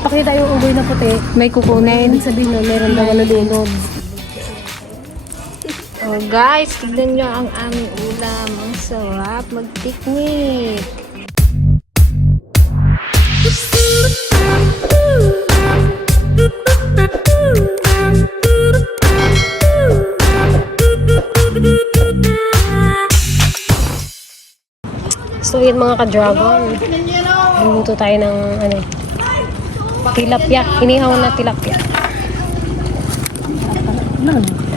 Pakita yung unggoy na puti. May kukunin. Sabihin na meron daw nalulunod. Oh guys, tignan nyo ang aming ulam. Ang sarap mag-picnic. So yun mga ka-dragon. Luluto tayo ng ano, tilapia. Inihaw na tilapia.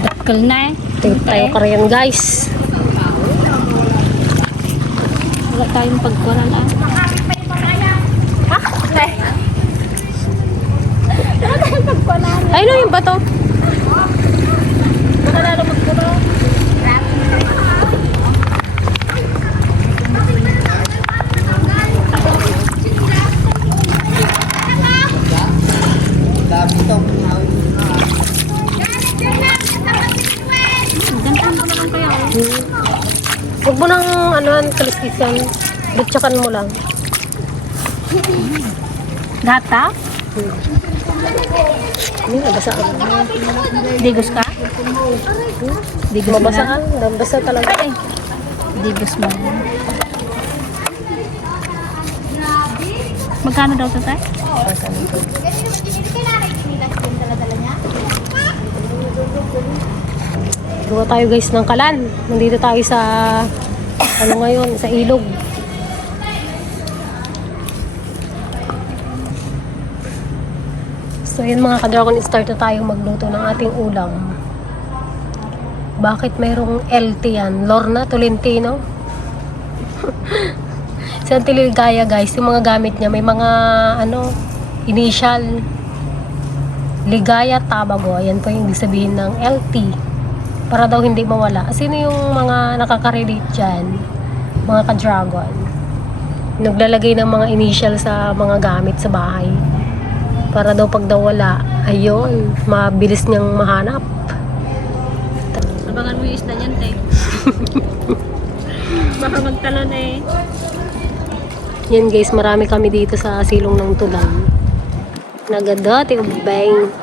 Dakal na eh. Tingin tayo karayan guys. Wala tayong pagkuran ah. Ay no, yung bato. Gantan ano, kaliskisan. Bitsakan mo lang. Gata? Hindi, nabasaan. Digos ka? Digos mo na? Mabasaan. Nabasa talaga. Ay, digos mo. Magkano daw ito tayo? Gawa tayo guys ng kalan. Nandito tayo sa ano ngayon, sa ilog. So yun mga ka-dragon, start na tayong magluto ng ating ulam. Bakit mayroong LT yan? Lorna Tolentino? sa Antiligaya guys, yung mga gamit niya, may mga ano, initial Ligaya Tabago. Ayan po yung ibig sabihin ng LT para daw hindi mawala. Sino yung mga nakaka-relate dyan? Mga ka-dragon. Naglalagay ng mga initial sa mga gamit sa bahay. Para daw pag daw wala, ayun, mabilis niyang mahanap. Abangan mo yung isda dyan, te. Baka magtalon eh. Yan guys, marami kami dito sa silong ng tulang. Nagadati, bang,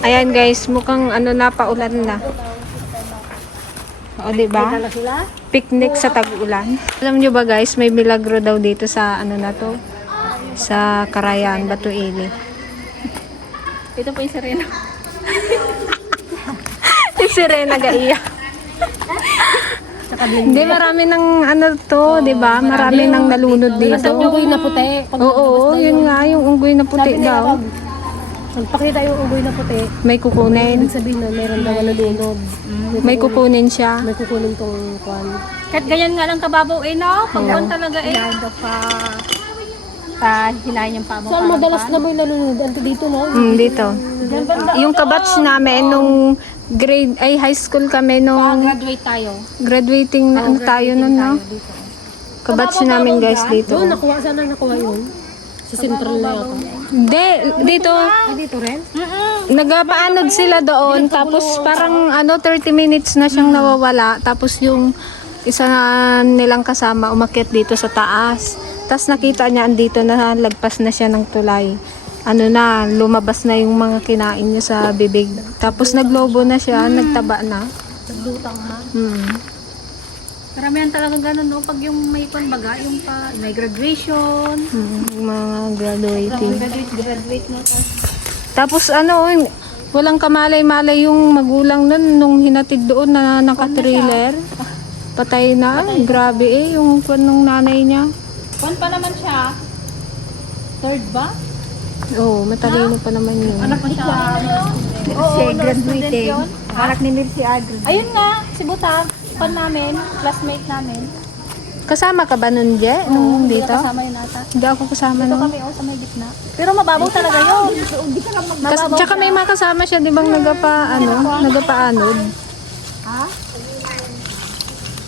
Ayan guys, mukhang ano na, paulan na. O, di ba? Picnic sa tag-ulan. Alam nyo ba guys, may milagro daw dito sa ano na to? Sa Karayan, Batuili. Ito po yung Serena. yung Serena gaiya. Hindi, marami ng ano to, di ba? Marami nang nalunod Basta dito. unggoy na puti. Pag Oo, yun nga, yung unggoy na puti Sabi daw. Nagpakita yung unggoy na puti. May kukunin. Ibig sabihin na meron daw nalulunod. May kukunin siya. May kukunin tong kwan. Kahit ganyan nga lang kababaw eh, no? Pag Oo. talaga eh. Lado pa, pa hilahin yung pamo. Saan madalas na may nalulunod? Ante dito, no? Mm, dito. Yung kabatch namin nung grade ay high school kami nung Graduate tayo. graduating na ano tayo nun, no? Kabatch namin guys dito. Doon, nakuha. Saan na nakuha yun? Sa central na yata. Hindi, dito. Ay, dito rin? Nagapaanod sila doon. Tapos parang ano, 30 minutes na siyang nawawala. Tapos yung isa na nilang kasama umakyat dito sa taas. Tapos nakita niya andito na lagpas na siya ng tulay. Ano na, lumabas na yung mga kinain niya sa bibig. Tapos naglobo na siya, nagtaba na. Nagdutang ha? Hmm. Karamihan talaga ganun, no? Pag yung may panbaga, yung pa, may graduation. Hmm, yung mga graduating. Graduate, graduate no? Tapos ano, walang kamalay-malay yung magulang nun nung hinatid doon na naka-trailer. Patay na. Grabe eh, yung kwan nung nanay niya. Kwan pa naman siya. Third ba? Oo, oh, matalino pa naman yun. Anak pa siya. Oo, graduating. Anak ni Mercy Agri. Ayun nga, si Buta. Kwan namin, classmate namin. Kasama ka ba nun, Je? Nung Hindi dito? ka kasama yun ata. Hindi ako kasama Dito nun. kami, oh, sa may gitna. Pero mababaw talaga yun. Kas, tsaka may mga kasama siya, di bang nagapa, ano, nagapaanod? Ha?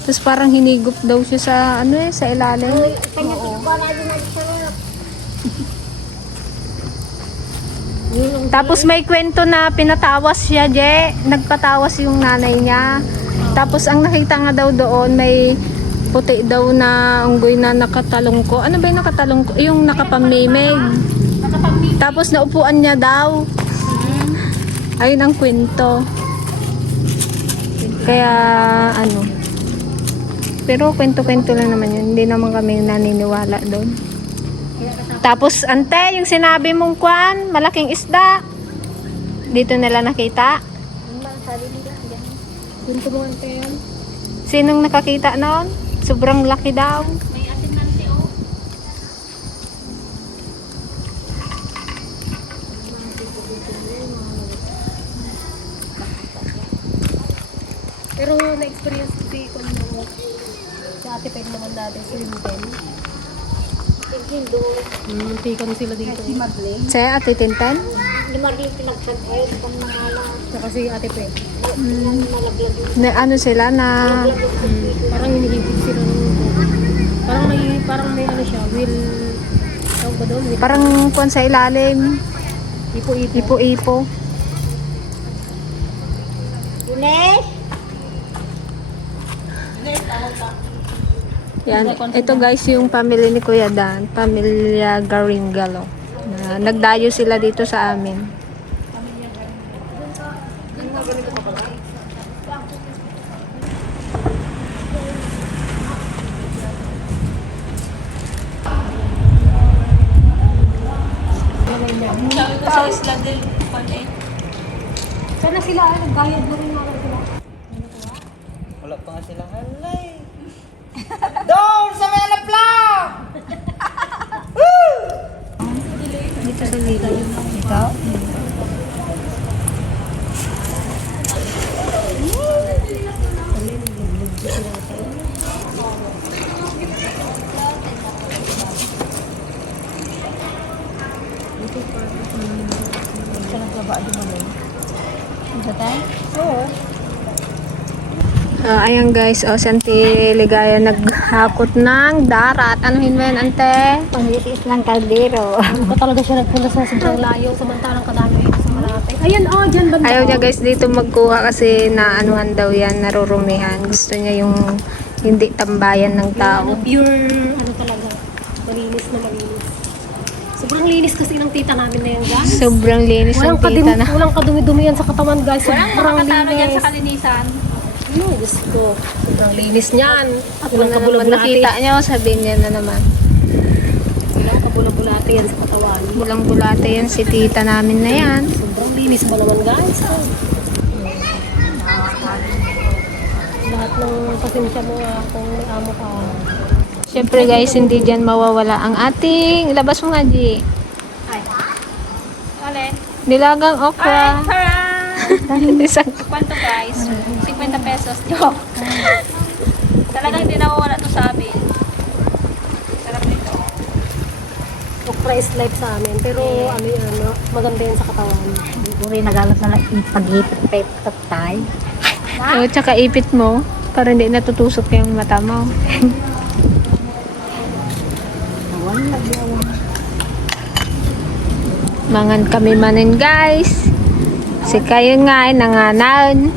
Tapos parang hinigop daw siya sa, ano eh, sa ilalim. Tapos may kwento na pinatawas siya, Je. Nagpatawas yung nanay niya. Tapos ang nakita nga daw doon, may puti daw na unggoy na nakatalong ko. Ano ba yung nakatalong ko? Yung nakapamimig. Tapos naupuan niya daw. Ayun ang kwento. Kaya, ano. Pero kwento-kwento lang naman yun. Hindi naman kami naniniwala doon. Tapos, ante, yung sinabi mong kwan, malaking isda. Dito nila nakita. Kwento mo ante yan. Sinong nakakita noon? Sobrang laki daw. May atin nante, oh. Pero na-experience ko ano, si Ate Peg naman dati, si Rinten. Hmm, muntikan sila dito. Si Madeleine. Sa Ate Tintan? Saka si Ate Peg. Na, ano sila na... Hmm, parang hinihigit sila ng Parang may, parang may ano siya, will, tawag ba doon? Will, Parang kwan sa ilalim. ipo-ipo. Ipo-ipo. Yan. Ito guys yung family ni Kuya Dan. Pamilya Garingalo. Na, nagdayo sila dito sa amin. Sana sila, ay, nagbayad na rin ako sila. Wala pa nga sila. Halay! Doon sa may alaplang! Dito sa dito. Ikaw? Ah, ayan guys, oh, si Auntie Ligaya naghakot ng darat. Ano mo yan, ante? Pangitiis ng kaldero. Ba talaga siya nagpunta sa sobrang layo, samantalang kadami ito sa malapit. Ayan, oh, dyan banda. Ayaw niya guys dito magkuha kasi na anuhan daw yan, narurumihan. Gusto niya yung hindi tambayan ng tao. Pure, ano talaga, malinis na malinis. Sobrang linis kasi ng tita namin na yan, guys. Sobrang linis ng Walang, tita kadumi, na. walang kadumi-dumi yan sa katawan, guys. Walang Sobrang makakatalo linis. sa kalinisan. Ano, Diyos ko. Sobrang linis niyan. Walang na naman nakita niyo, sabihin niya na naman. Walang kabulabulati yan sa katawan. Bulang bulate yan si tita namin na yan. Sobrang linis ba naman, guys? Oh. Lahat ng pasensya mo nga kung may amo ka. Siyempre guys, hindi dyan mawawala ang ating, labas mo nga G, Ay. Ole. nilagang okra. Isang Kwento guys? 50 pesos. Joke. Talagang hindi nawawala to sa amin. Sarap nito. Okra is life sa amin. Pero ano yan, ano, maganda yan sa katawan. Uri nagalat na lang yung pag-ipit tay. O, tsaka ipit mo para hindi natutusok yung mata mo. Mangan kami manin guys. Si kayo nga ay nanganan.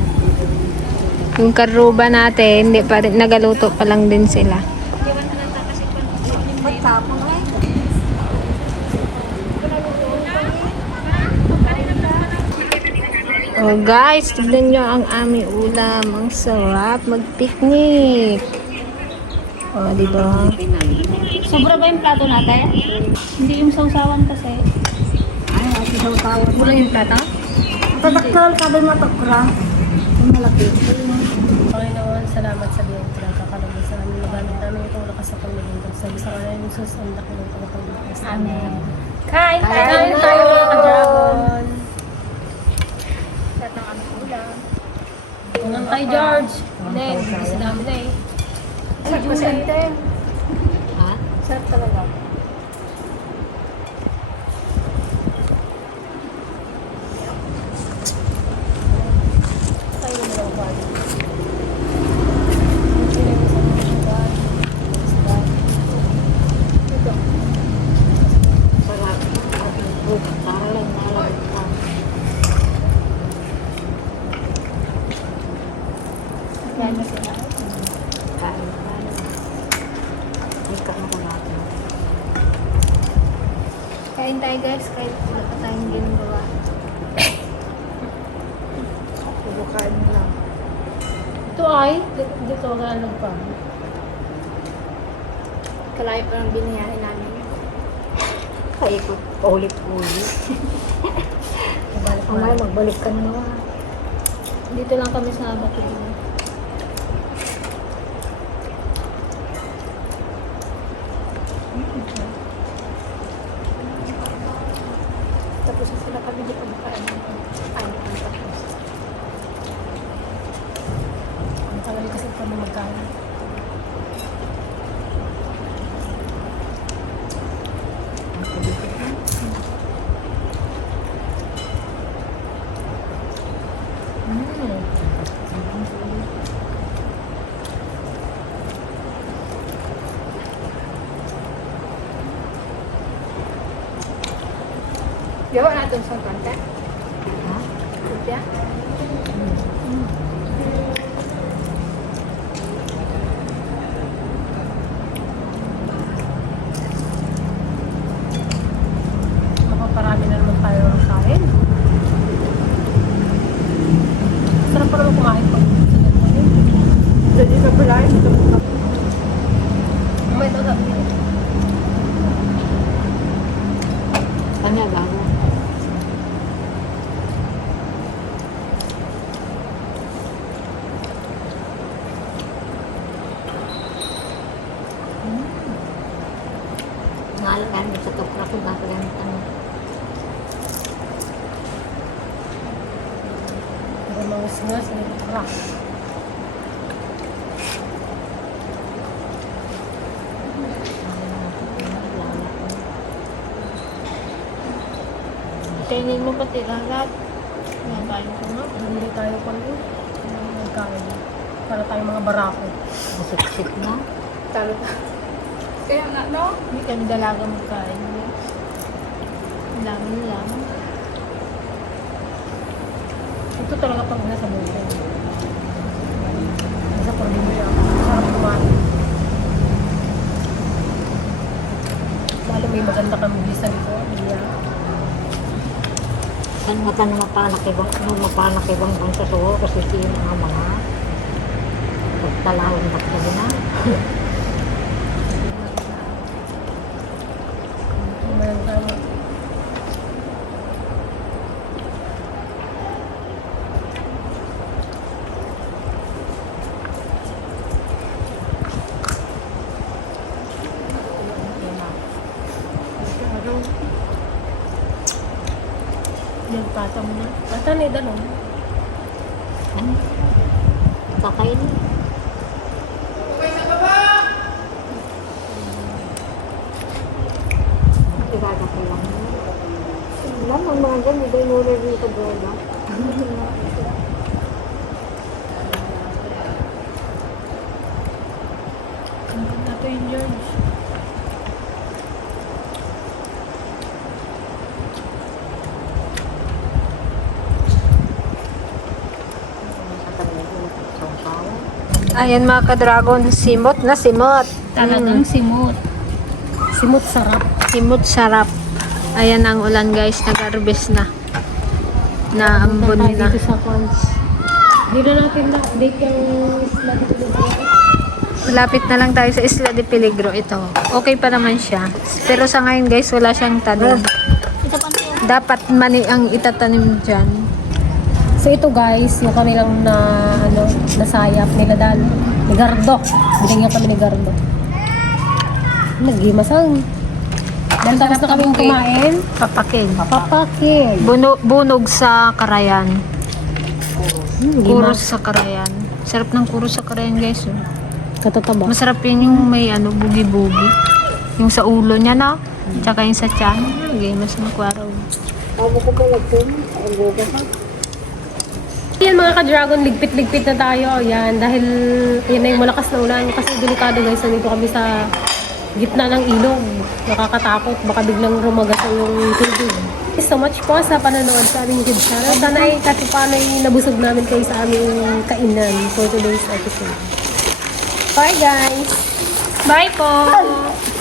Yung karuba natin, hindi pa rin, nagaluto pa lang din sila. Oh guys, tignan nyo ang aming ulam. Ang sarap mag-picnic. Oh, di ba? Sobra ba yung plato natin? Hindi yung sausawan kasi. Ay, tawag. Wala yung plata? Tadaktal ka ba matokra? Yung malaki. Panginoon, salamat sa biyong pinagkakalabot sa amin. Magamit namin itong lakas sa pamilingkod. Sa bisa ka na yung sus, ang laki ng pagkakalipas. Amen. Kain Kain tayo mga dragon. Lahat ng aming ulam. Tayo, George. Nen, sa dami na eh. Si Julie. Sarap talaga. Tayo na lang ba? Yan na sila. Kain tayo guys, kahit wala pa tayong ginagawa. Bubukain mo lang. Ito ay, di- dito ka pa. Kalayo pa ng biniyahin namin. Paikot, paulit-ulit. Mamaya magbalik ka na naman. Dito lang kami sa Bakilino. Dạ vâng, là từng Ngalan sa tokra ano. May mga snus and rock. Kainin mo pati lahat. Nakain ko na. Hindi tayo pa rin. Nagkain. Para tayo mga barako. Masiksik na. Talo ka. Kaya nga, no? Hindi kami dalaga magkain. Ang dami nila. Ito talaga pag nasa buhay. Nasa probinsya. Sarap kumain. Lalo may maganda kami bisa dito. Iya. Kan mata na mapanak ibang no mapanak ibang bansa so kasi si mga mga pagtalawon na ko na. Meron tayo. Mo na. Pata na idanon. Kakain. Tigada ko lang. Ang mga dyan, hindi mo rin dito droga. Ang ganda to yung George. Ayan mga ka-dragon, simot na simot. Talagang simot. Simot sarap. Simot sarap. Ayan ang ulan guys, nag-harvest na. Naambon na. dito sa. Hindi na natin na-update yung isla dito dito. Malapit na lang tayo sa Isla de Peligro. Ito. Okay pa naman siya. Pero sa ngayon guys, wala siyang tanim. Dapat mani ang itatanim dyan. So ito guys, yung kanilang na ano, nasayap nila dahil ni Gardo. Binigyan kami ni Gardo. Naghimasang. Dahil tapos na kami kumain, Papaking. papakin. Buno, bunog sa karayan. Hmm, Kuros sa karayan. Sarap ng kuros sa karayan guys. Oh. Katataba. Masarap yun yung may ano, bugi-bugi. Yung sa ulo niya, no? Tsaka yung sa tiyan. Lagay mo sa makwaraw. Ako ko pala po. Ang goga ha. Mga ka-dragon, ligpit-ligpit na tayo. Yan, dahil yan na yung malakas na ulan. Kasi delikado guys, nandito kami sa gitna ng ilog. Nakakatakot, baka biglang rumagas ang yung tubig. Thank you so much po sa panonood sa aming YouTube channel. Sana ay kahit paano ay nabusog namin kayo sa aming kainan for today's episode. Bye guys! Bye po!